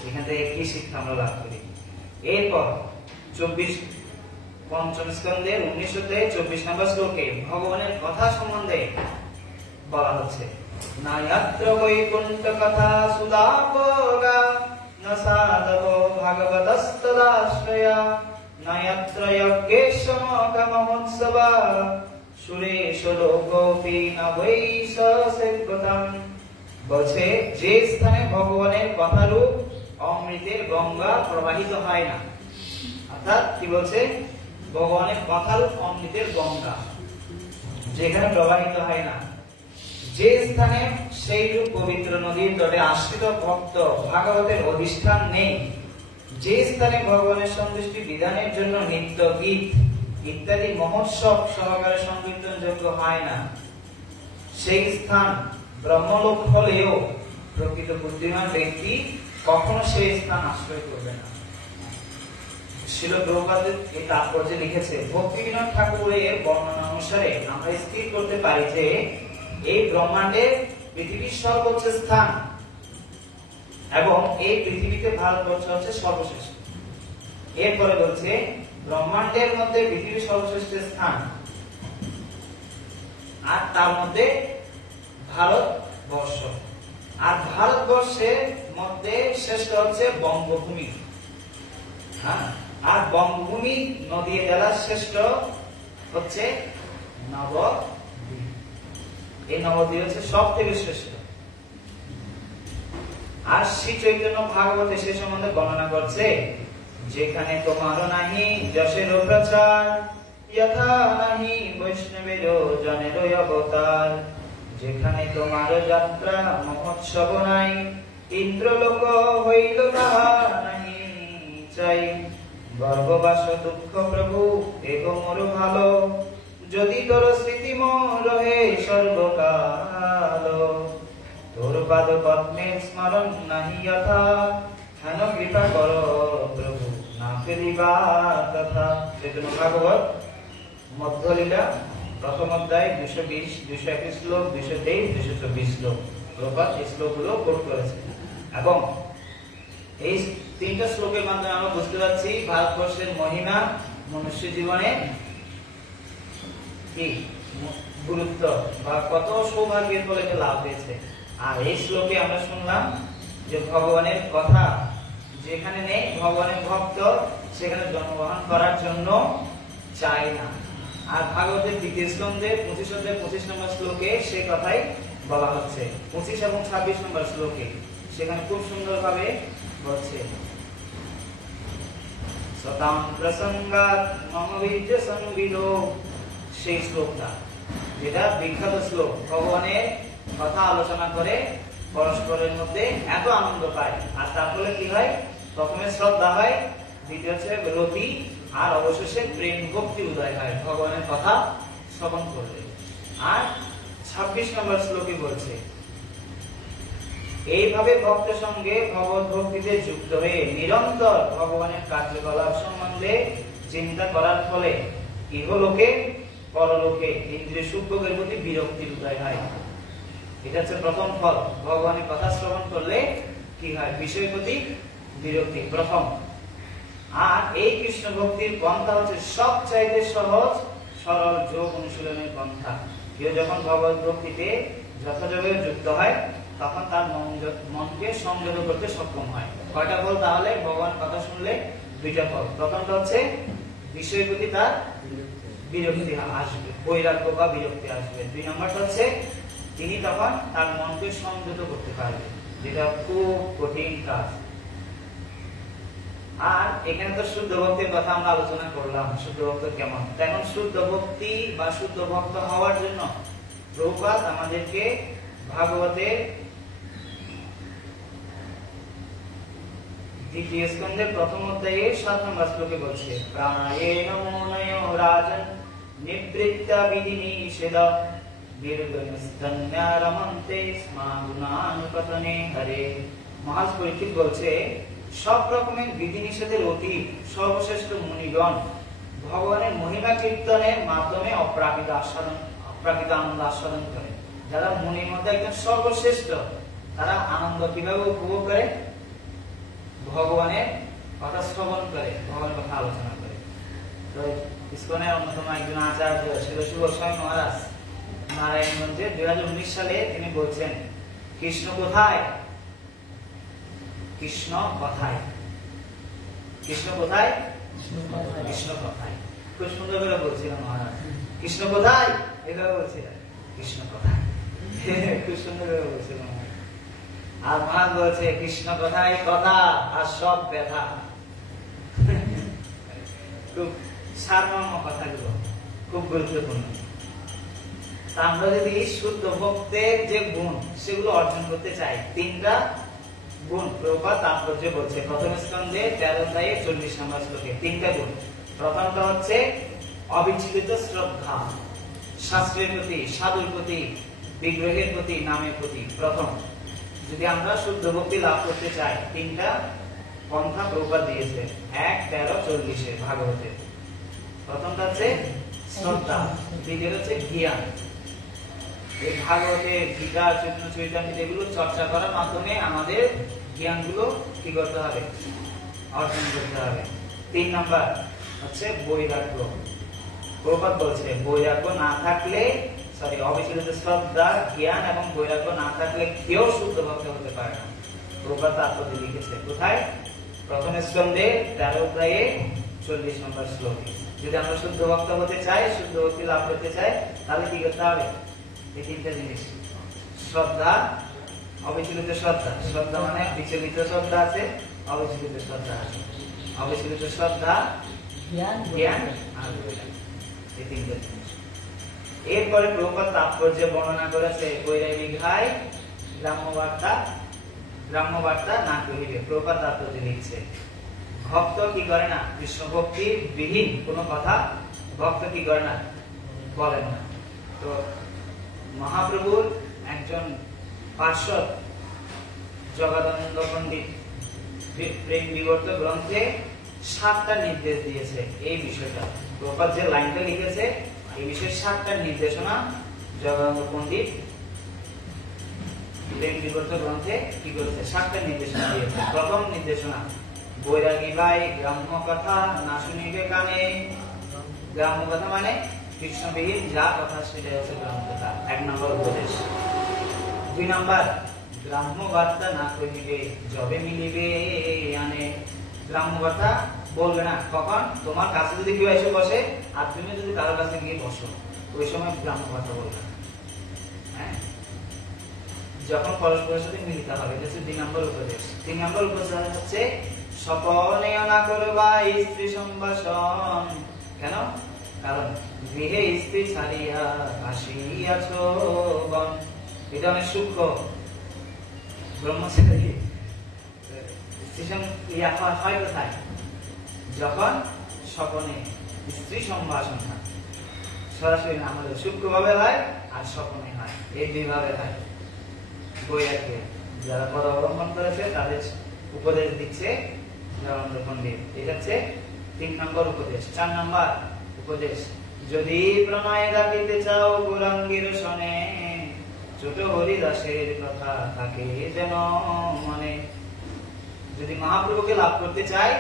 এখান থেকে কি শিক্ষা আমরা লাভ করি। এরপর পঞ্চম স্কন্ধের 19-24 নম্বর শ্লোকে ভগবানের কথা সম্বন্ধে বলা হচ্ছে, নায়াত্র বৈকুণ্ঠ কথা সুদাপগা ন সাধব ভাগবতস্তদাশ্রয়া নায়াত্র যজ্ঞেশমকমহোৎসবা সুরেশ লোকোপি ন বৈশসেকতাম। বলছে যে স্থানে ভগবানের কথারূপ অমৃতের গঙ্গা প্রবাহিত হয় না, অর্থাৎ কি বলছে, ভগবানের কথারূপ অমৃতের গঙ্গা যেখানে প্রবাহিত হয় না, যে স্থানে সেই রূপ পবিত্র নদীর তটে আশ্রিত ভক্ত ভাগবতের অধিষ্ঠান নেই, যে স্থানে ভগবানের সন্তুষ্টি বিধানের জন্য নিত্য গীত ইত্যাদি মহোৎসব সহকারে সংকীর্তন যোগ্য হয় না, সেই স্থান ব্রহ্মলোক হলেও প্রকৃত বুদ্ধিমান ব্যক্তি কখনো সেই স্থান আশ্রয় করবে না। শিল প্রভুপাদ এই তাৎপর্যে লিখেছে, ভক্তিবিনোদ ঠাকুরের বর্ণনা অনুসারে আমরা স্থির করতে পারি যে এই ব্রহ্মাণ্ডের পৃথিবীর সর্বোচ্চ স্থান এবং এই পৃথিবীতে ভারতবর্ষ হচ্ছে সর্বশ্রেষ্ঠ। এরপরে বলছে ব্রহ্মাণ্ডের মধ্যে পৃথিবীর সর্বশ্রেষ্ঠ স্থান, আর তার মধ্যে ভারতবর্ষ, আর ভারতবর্ষের মধ্যে শ্রেষ্ঠ হচ্ছে বঙ্গভূমি, আর বঙ্গভূমি নদী জেলার শ্রেষ্ঠ হচ্ছে নবদ্বীপ। এই নবদ্বীপ হচ্ছে সব থেকে শ্রেষ্ঠ। আর শ্রী চৈতন্য ভাগবতে সে সম্বন্ধে বর্ণনা করছে, যেখানে তোমার নাহি যশের প্রচার যথা নাহি বৈষ্ণবের জনের অবতার, যেখানে তোমার যাত্রা মহোৎসব নাই ইন্দ্রলোক হইল তাহা নাহি চাই, গর্ভবাস দুঃখ প্রভু এগো মোর ভালো, যদি তোর স্মৃতি মোর রহে সর্বকাল, তোর পাদ পদ্মের স্মরণ নাহি যথা, হেন কৃপা কর প্রভু না ফেলিবা তথা। চৈতন্য ভাগবত মধ্যলীলা প্রথম অধ্যায় 220, 221 শ্লোক, 223, 224 শ্লোক প্রভুপাদ এই শ্লোকগুলো কোট করেছে। এবং এই তিনটা শ্লোকের মাধ্যমে আমরা বুঝতে পারছি ভারতবর্ষের মহিমা, মনুষ্য জীবনে কি গুরুত্ব বা কত সৌভাগ্যের ফলে লাভ হয়েছে। আর এই শ্লোকে আমরা শুনলাম যে ভগবানের কথা যেখানে নেই, ভগবানের ভক্ত সেখানে জন্মগ্রহণ করার জন্য চায় না। আর ভাগবতের দ্বিতীয় স্কন্ধের 25 নম্বর শ্লোকে সে কথাই বলা হচ্ছে। 25 এবং 26 নম্বর শ্লোকে সেখানে খুব সুন্দর ভাবে বলছে, সতাম প্রসঙ্গাত মম বীর্য সংবিদো, সেই শ্লোকটা যেটা বিখ্যাত শ্লোক। ভগবানের কথা আলোচনা করে পরস্পরের মধ্যে এত আনন্দ পায়, আর তার ফলে কি হয়, প্রথমে শ্রদ্ধা হয়, দ্বিতীয় হচ্ছে রতি, আর অবশেষে প্রেম ভক্তি উদয় হয় ভগবানের কথা শ্রবণ করলে। আর 26 নম্বর শ্লোকে বলছে, এইভাবে ভক্তের সঙ্গে ভগবত ভক্তিতে যুক্ত হয়ে নিরন্তর ভগবানের কার্যকলাপ সম্বন্ধে চিন্তা করার ফলে ইহলোকে পরলোকে ইন্দ্রিয় সুখভোগের প্রতি বিরক্তির উদয় হয়। এটা হচ্ছে প্রথম ফল, ভগবানের কথা শ্রবণ করলে কি হয়, বিষয়ের প্রতি বিরক্তি প্রথম। আর এই কৃষ্ণ ভক্তির পন্থা হচ্ছে সবচাইতে সহজ সরল যোগ অনুশীলনের পন্থা। কেউ যখন ভগবত ভক্তিতে যথাযথ যুক্ত হয় তখন তার মনকে সংযত করতে সক্ষম হয়। কয়টা ফল তাহলে? ভগবান কথা শুনলে দুইটা ফল। প্রথমটা হচ্ছে বিষয়ের প্রতি তার বিরক্তি আসবে, বৈরাগ্য বা বিরক্তি আসবে। 2 নম্বরটা হচ্ছে তিনি তখন তার মনকে সংযত করতে পারবে, যেটা খুব কঠিন কাজ। আর এখানে তো শুদ্ধ ভক্তির কথা আমরা আলোচনা করলাম, শুদ্ধ ভক্ত কেমন। এখন শুদ্ধ ভক্তি বা শুদ্ধ ভক্ত হওয়ার জন্য প্রভুপাদ আমাদেরকে ভাগবতের দ্বিতীয় স্কন্ধের প্রথম অধ্যায়ে 7 নম্বর শ্লোকে বলছে, প্রাণায়েন মনয় রাজন নিবৃত্তা বিধিনি সেদা দীর্ঘস্তন্যা রমন্তে স্মাগুণানুপতনে হরে। মহারাজ পরীক্ষিত বলছে, সব রকমের বিধিনিষেধের অতীত সর্বশ্রেষ্ঠ মুনিগণ ভগবানের মহিমা কীর্তনের মাধ্যমে অপ্রাকৃত আনন্দ আস্বাদন করে। যারা মনের মধ্যে একদম সর্বশ্রেষ্ঠ, তারা আনন্দ কিভাবে উপভোগ করে? ভগবানের কথা শ্রবণ করে, ভগবানের কথা আলোচনা করে। তো ইসকনের অন্যতম একজন আচার্য ছিল শিব গোস্বামী মহারাজ, নারায়ণগঞ্জে 2019 সালে তিনি বলছেন, কৃষ্ণ কোথায়? কৃষ্ণ কথায়। কৃষ্ণ কোথায়? কৃষ্ণ কথায়। খুব সুন্দর করে বলছিলেন মহারাজ, কৃষ্ণ কোথায়? এভাবে বলছিলেন, কৃষ্ণ কথায়। খুব সুন্দর করে বলছিলেন। আর মহারাজ বলছে, কৃষ্ণ কথায় কথা আর সব ব্যথা। খুব সারমর্ম কথাগুলো খুব গুরুত্বপূর্ণ। আমরা যদি শুদ্ধ ভক্তের যে গুণ সেগুলো অর্জন করতে চাই, 3টা গুণ প্রভুপাদ তাৎপর্য বলছে প্রথম স্কন্ধে 13 অধ্যায়ে 40 নম্বর শ্লোকে। 3টা গুণ। প্রথমটা হচ্ছে অবিচলিত শ্রদ্ধা, শাস্ত্রের প্রতি, সাধুর প্রতি, বিগ্রহের প্রতি, নামের প্রতি। প্রথম, যদি আমরা শুদ্ধ ভক্তি লাভ করতে চাই, 3টা পন্থা প্রভুপাদ দিয়েছে 1, 13, 40 ভাগবতে। প্রথমটা হচ্ছে শ্রদ্ধা, দ্বিতীয় হচ্ছে জ্ঞান। এই ভাগবতে, গীতা, চৈতন্য এগুলো চর্চা করার মাধ্যমে আমাদের জ্ঞানগুলো কি করতে হবে? অর্জন করতে হবে। 3 নাম্বার হচ্ছে বৈরাগ্য। প্রভুপাদ বলছে, বৈরাগ্য না থাকলে, অবিচলিত শ্রদ্ধা, জ্ঞান এবং বৈরাগ্য না থাকলে কেউ শুদ্ধ ভক্ত হতে পারে না। প্রভুপাদ তাৎপর্য লিখেছে কোথায়? প্রথম স্কন্ধে 13 অধ্যায়ে 40 নম্বর শ্লোকে। যদি আমরা শুদ্ধ ভক্ত হতে চাই, শুদ্ধ ভক্তি লাভ করতে চাই, তাহলে কি করতে হবে? এই 3টা জিনিস। শ্রদ্ধা, অবিচলিত শ্রদ্ধা। শ্রদ্ধা মানে বিচলিত শ্রদ্ধা আছে, অবিচলিত শ্রদ্ধা আছে। অবিচলিত শ্রদ্ধা, জ্ঞান আর বৈরাগ্য, এই 3টা জিনিস। এরপরে প্রভুপাদ তাৎপর্য বর্ণনা করেছে, বৈরাগীঘায় গ্রাম্যবার্তা না কহিবে। প্রভুপাদ তাৎপর্য লিখছে, ভক্ত কি করে না? কৃষ্ণ ভক্তি বিহীন কোন কথা ভক্ত কি করে না? বলেন না। তো মহাপ্রভুর একজন পার্শ্বদ জগদানন্দ পণ্ডিত প্রেম বিবর্ত গ্রন্থে 7টা নির্দেশ দিয়েছে এই বিষয়টা। প্রভুপাদ যে লাইনটা লিখেছে, এই বিষয়ে 7টা নির্দেশনা জগদানন্দ পণ্ডিত প্রেম বিবর্ত গ্রন্থে কি করেছে? 7টা নির্দেশনা দিয়েছে। প্রথম নির্দেশনা, বৈরাগী ভাই গ্রাম্য কথা না শুনিবে কানে। গ্রাম্য কথা মানে কৃষ্ণবিহীন যা কথা সেটাই হচ্ছে গ্রাম্য কথা, 1 নম্বর উপদেশ। 2 নম্বর, গ্রাম্য বার্তা না কহিবে যবে মিলিবে আনে। গ্রাম্য কথা বলবে না কখন? তোমার কাছে যদি কেউ এসে বসে আর তুমি যদি কারোর কাছে গিয়ে বসো, ওই সময় গ্রাম্য কথা বলবে না। হ্যাঁ, যখন পরস্পরের সাথে মিলিত হবে। এটা হচ্ছে 2 নম্বর উপদেশ। 3 নম্বর উপদেশ হচ্ছে, স্বপনে না করবা স্ত্রী সম্ভাষণ। কেন? কারণ গৃহে স্ত্রী ছাড়িয়া আসিয়াছ গণ। এটা অনেক সূক্ষ্ম। ব্রহ্মচারী হয় কোথায়? যখন স্বপনে স্ত্রী সম্ভাষণ হয়। সরাসরি না হলে সূক্ষ্ম ভাবে হয়, আর স্বপনে হয়, এই 2 ভাবে হয়। বৈরাগ্যে যারা পদ অবলম্বন করেছে তাদের উপদেশ দিচ্ছে জগদানন্দ পণ্ডিত। এটা হচ্ছে 3 নম্বর উপদেশ। 4 নম্বর উপদেশ, যদি প্রণয় ডাকিতে চাও গৌরাঙ্গীর শনে, ছোট হরিদাসের কথা থাকে যেন মনে। যদি মহাপ্রভুকে লাভ করতে চাই,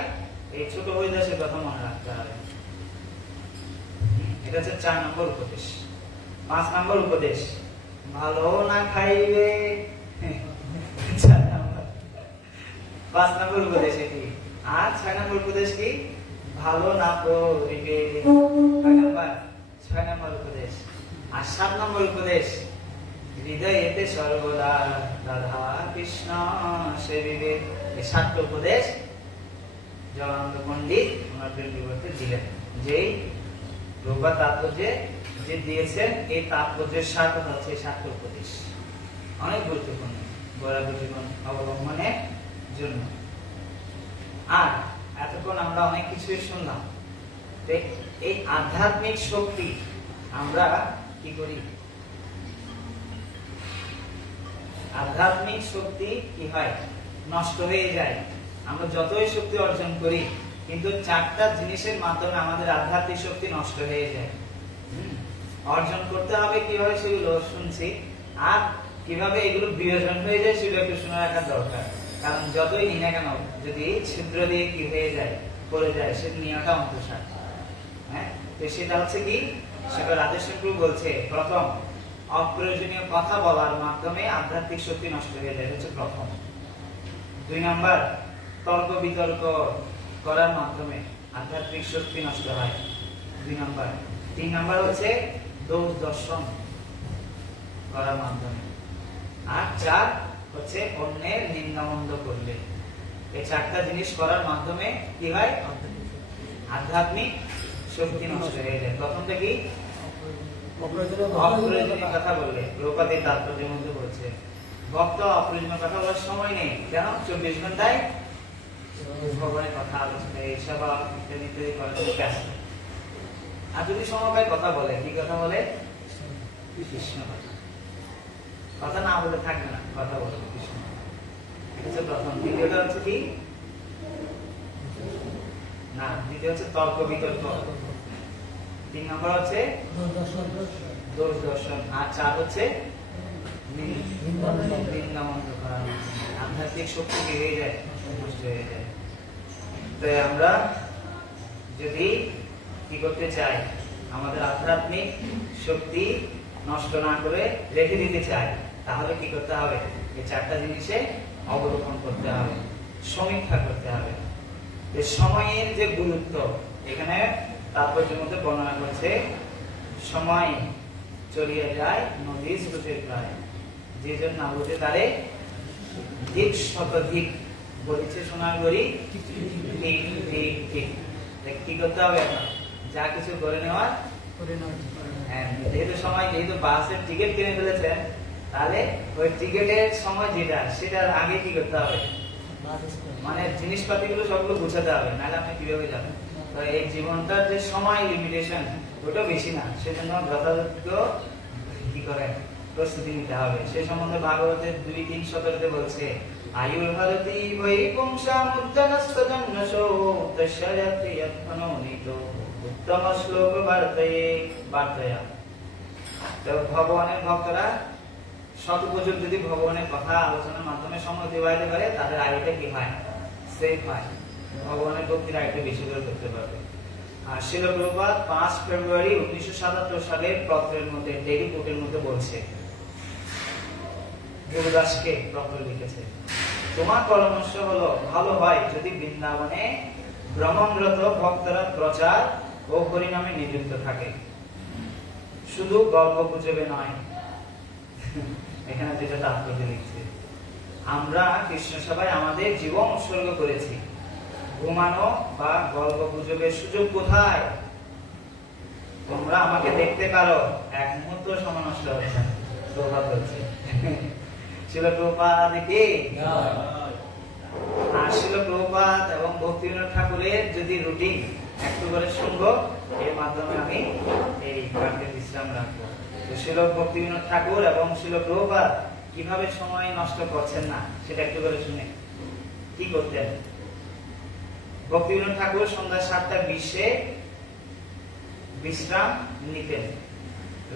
এই ছোট হরিদাসের কথা মনে রাখতে হবে। এটা হচ্ছে 4 নম্বর উপদেশ। 5 নম্বর উপদেশ, ভালো না খাইবে। 5 নম্বর উপদেশ এটি। আর 6 নম্বর উপদেশ কি? ভালো না করিবে। 6 নম্বর উপদেশ। আর 7 নম্বর উপদেশ, হৃদয়েতে সর্বদা রাধা কৃষ্ণ সেবিবে। এই 7টা উপদেশ জগদানন্দ পণ্ডিত ওনার প্রেম বিবর্তে দিলেন। যেই প্রভুপাদ তাৎপর্য যে দিয়েছেন, এই তাৎপর্যের সার কথা হচ্ছে এই 7টা উপদেশ। অনেক গুরুত্বপূর্ণ বৈরাগ্য জীবন অবলম্বনের জন্য। আর এতক্ষণ আমরা অনেক কিছুই শুনলাম। এই আধ্যাত্মিক শক্তি আমরা কি করি? আধ্যাত্মিক শক্তি কি হয়? নষ্ট হয়ে যায়। আমরা যতই শক্তি অর্জন করি, কিন্তু চারটা জিনিসের মাধ্যমে আমাদের আধ্যাত্মিক শক্তি নষ্ট হয়ে যায়। অর্জন করতে হবে কিভাবে সেগুলো শুনছি, আর কিভাবে এগুলো বিয়োজন হয়ে যায় সেগুলো একটু শুনে রাখার দরকার। কারণ যতই নিই না কেন, যদি ছিদ্র দিয়ে কি হয়ে যায়, পড়ে যায়, সে নিয়াটা অন্তঃসার। হ্যাঁ, তো সেটা হচ্ছে কি, সেটা রাজেশ্বর প্রভু বলছে, প্রথম অপ্রয়োজনীয় কথা বলার মাধ্যমে আধ্যাত্মিক শক্তি নষ্ট হয়ে যায়, হচ্ছে প্রথম। 2 নাম্বার, তর্ক বিতর্ক করার মাধ্যমে আধ্যাত্মিক শক্তি নষ্ট হয়, 2 নাম্বার। 3 নাম্বার হচ্ছে দোষ দর্শন করার মাধ্যমে, আর 4 হচ্ছে অন্যের নিন্দামন্দ করলে। এই 4টা জিনিস করার মাধ্যমে কি হয়, আধ্যাত্মিক শক্তি নষ্ট হয়ে যায়। প্রথমটা কি, অপ্রয়োজনীয় কথা বললে। প্রভুপাদের তাৎপর্যের মধ্যে বলছে, ভক্ত অপ্রয়োজনীয় কথা বলার সময় নেই, কেন 24 ঘন্টায় ভগবানের কথা আলোচনা এইসব ইত্যাদি ইত্যাদি করার জন্য ব্যস্ত। আর যদি সময় পায় কথা বলে, কি কথা বলে, কৃষ্ণ কথা। কথা না বলে থাকবে না, কথা বলে কৃষ্ণ। এটা হচ্ছে প্রথম। দ্বিতীয়টা হচ্ছে কি, না, দ্বিতীয় হচ্ছে তর্ক বিতর্ক। 3 নম্বর হচ্ছে দোষ দর্শন, আর 4 হচ্ছে নিন্দামন্দ করা। আধ্যাত্মিক শক্তি কি হয়ে যায়, নষ্ট হয়ে যায়। তাই আমরা যদি কি করতে চাই, আমাদের আধ্যাত্মিক শক্তি নষ্ট না করে রেখে দিতে চাই, তাহলে কি করতে হবে, এই 4টা জিনিসে অবলোকন করতে হবে, সমীক্ষা করতে হবে। সময়ের যে গুরুত্ব এখানে তাৎপর্যের মধ্যে বর্ণনা করছে, সময় চলিয়ে যায় নদী স্রোতের প্রায়, যে জন্য না বুঝে তারে ঠিক শতধিক বলেছে সোনার গড়ি, ঠিক ঠিক ঠিক। কি করতে হবে, এখন যা কিছু করে নেওয়ার, যেহেতু সময়, যেহেতু বাসের টিকিট কিনে ফেলেছেন, তাহলে ওই টিকিটের সময় যেটা, সেটার আগে কি করতে হবে, মানে জিনিসপাতি গুলো সবগুলো গুছাতে হবে, নাহলে আপনি কিভাবে যাবেন। তো এই জীবনটার যে সময় লিমিটেশন, ওটা বেশি না, সেজন্য যথাযথ কি করে প্রস্তুতি নিতে হবে। সে সম্বন্ধে ভাগবতের 2:3 বলছে, আয়ুর ভারতী বৈপুংসামুদ্দানস্ত জন্মসো তস্যায়াতি যৎফনোনিত উত্তম শ্লোক বার্তায়া। তো ভগবানের ভক্তরা শতবছর যদি ভগবানের কথা আলোচনার মাধ্যমে সময় অতিবাহিত করে, তাদের আয়ুটা কি হয়, সেফ হয়, ভগবানের ভক্তির আয়ুটা বেশি করে করতে পারবে। আর শিল প্রভুপাদ 5 ফেব্রুয়ারি 1977 সালের পত্রের মধ্যে, ডেইলি কোটের মধ্যে বলছে, গুরুদাসকে পত্র লিখেছে, তোমার পরামর্শ হলো, ভালো হয় যদি বৃন্দাবনে ভ্রমণরত ভক্তরা প্রচার ও হরিনামে নিযুক্ত থাকে, শুধু গল্প গুজবে নয়। এখানে যেটা তাৎপর্য লিখছে, আমরা কৃষ্ণ সভায় আমাদের জীবন উৎসর্গ করেছি, ঘুমানো বা গল্প গুজবের সুযোগ কোথায়? তোমরা আমাকে দেখতে পারো, এক মুহূর্ত সময় নষ্ট হচ্ছে না। প্রভাব হচ্ছে শিল প্রভুপাদ কি, আর শিল প্রভুপাদ এবং ভক্তিবিনোদ ঠাকুরের যদি রুটিন একটু করে শুনবো, এর মাধ্যমে আমি এই পাঠে বিশ্রাম রাখবো। শিল ভক্তিবিনোদ ঠাকুর এবং শিল প্রভুপাদ কিভাবে সময় নষ্ট করছেন না, সেটা একটু করে শুনে। কি করতেন? ভক্তিবিনোদ ঠাকুর সন্ধ্যা 7:20 বিশ্রাম নিতেন,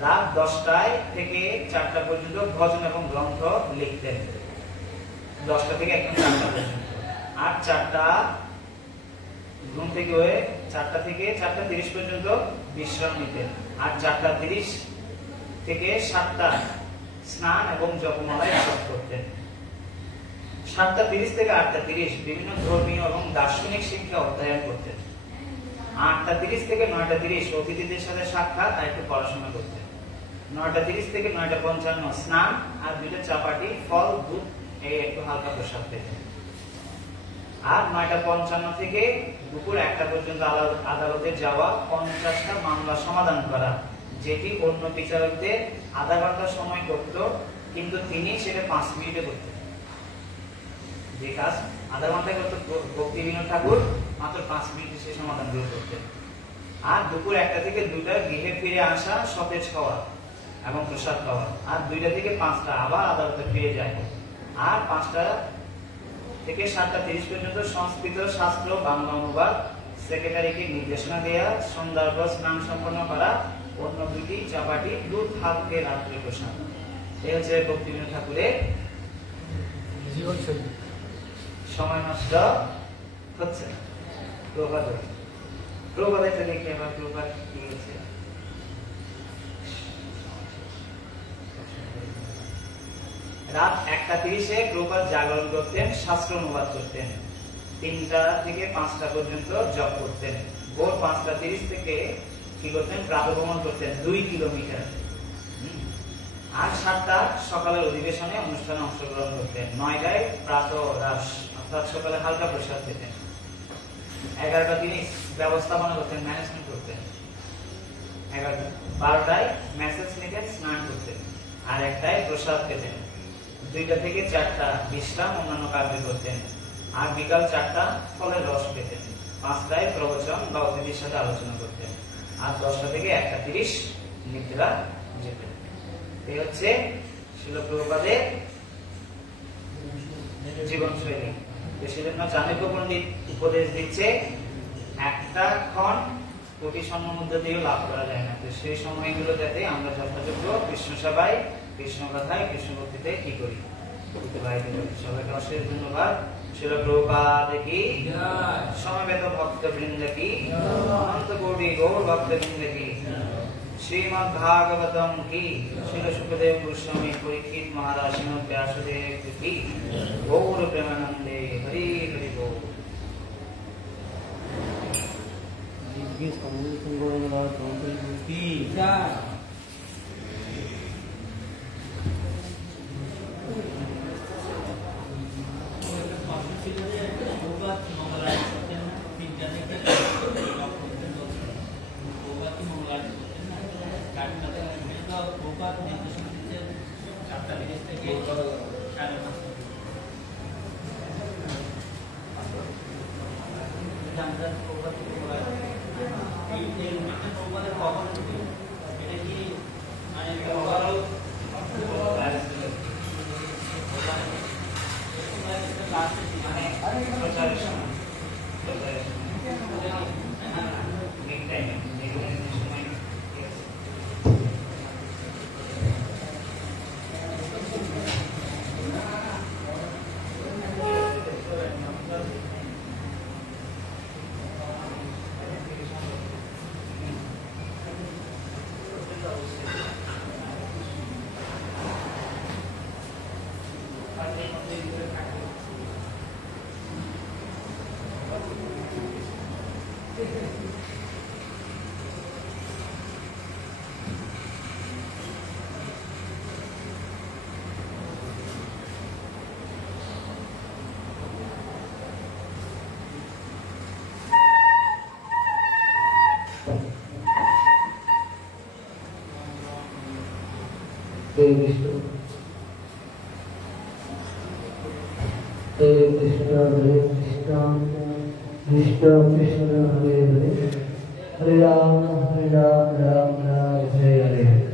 রাত 10টায় থেকে 4টা পর্যন্ত ভজন এবং গ্রন্থ লিখতেন, 10টা থেকে একদম 4টা পর্যন্ত। আর 4টা ঘুম থেকে হয়ে 4টা থেকে 4:30 পর্যন্ত বিশ্রাম নিতেন, আর 4:30 থেকে 7টা স্নান এবং জপমালায় জপ করতেন। 7:30 থেকে 8:30 বিভিন্ন ধর্মীয় এবং দার্শনিক শিক্ষা অধ্যয়ন করতেন। 8:30 থেকে 9:30 অতিথিদের সাথে সাক্ষাৎ আর একটু পড়াশোনা করতেন। 9:30 থেকে 9:55 স্নান আর 2টা চাপাটি, ফল, দুধ, এই একটু হালকা প্রসাদ পেতেন। আর 9:55 থেকে দুপুর 1টা পর্যন্ত আদালতে যাওয়া, 50টা মামলা সমাধান করা, যেটি অন্য বিচারকদের আধা ঘন্টা সময় করত, কিন্তু তিনি সেটা 5 মিনিটে করতেন। যে কাজ আধা ঘন্টায় করত ভক্তিবিনোদ ঠাকুর, মাত্র 5 মিনিটে সে সমাধান করতেন। আর দুপুর 1টা থেকে 2টা গৃহে ফিরে আসা, সতেজ খাওয়া এবং প্রসাদ খাওয়া। আর 2টা থেকে 5টা আবার আদালতে ফিরে যায়। আর 5টা থেকে 7:30 পর্যন্ত সংস্কৃত শাস্ত্র বাংলা অনুবাদ সেক্রেটারিকে নির্দেশনা দেয়া, সন্ধ্যার পর স্নান সম্পন্ন করা, অন্য দুটি চাপাটি দুধ হালকে রাত্রে প্রসাদ। এই হচ্ছে ভক্তিবিনোদ ঠাকুরের জীবনশৈলী। সময় নষ্ট হচ্ছে না। প্রভাতে দেখি আবার প্রভাত কি হচ্ছে। রাত 1:30-এ প্রভাত জাগরণ করতেন, শাস্ত্র অনুবাদ করতেন। 3টা থেকে 5টা পর্যন্ত জপ করতেন। ভোর 5:30 থেকে কি করতেন? প্রাতঃভ্রমণ করতেন 2 কিলোমিটার। আর 7টা সকালের অধিবেশনে অনুষ্ঠানে অংশগ্রহণ করতেন। 9টায় প্রাতঃ রাস অর্থাৎ সকালে হালকা প্রসাদ খেতেন। 11টা তিনি ব্যবস্থাপনা করতেন, ম্যানেজমেন্ট করতেন। 12টায় মেসেজ নিতেন, স্নান করতেন। আর 1টায় প্রসাদ খেতেন। 2টা থেকে 4টা বিশ্রাম, অন্যান্য কার্য করতেন। আর বিকাল 4টা ফলের রস খেতেন। 5টায় প্রবচন বা অতিথির সাথে আলোচনা করতেন। আর 10টা থেকে 1:30 নিদ্রা যেতেন। এই হচ্ছে শিল প্রভুপাদের জীবনশৈলী। সেজন্য চাণক্য পণ্ডিত উপদেশ দিচ্ছে, একটা ক্ষণ কোটি স্বর্ণ মুদ্রা দিয়েও লাভ করা যায় না। তো সেই সময়গুলো যাতে আমরা যথাযোগ্য কৃষ্ণ সেবায়, কৃষ্ণ কথায়, কৃষ্ণ ভক্তিতে কি করি, অতিবাহিত করি। সবাইকে অশেষ ধন্যবাদ। শিল প্রভুপাদ কি, সমবেত ভক্তবৃন্দ কি, অনন্ত কোটি গৌর ভক্তবৃন্দ কি, শ্রীমদ্ ভাগবতম কি, শিল সুখদেব গোস্বামী পরীক্ষিত মহারাজ শ্রীমদ্ ব্যাসদেব কি, গৌর প্রেমানন্দে হরি হরি বল। Hare Krishna, Hare Krishna, Krishna Krishna, Hare Hare, Hare Rama, Rama Rama, Hare Hare.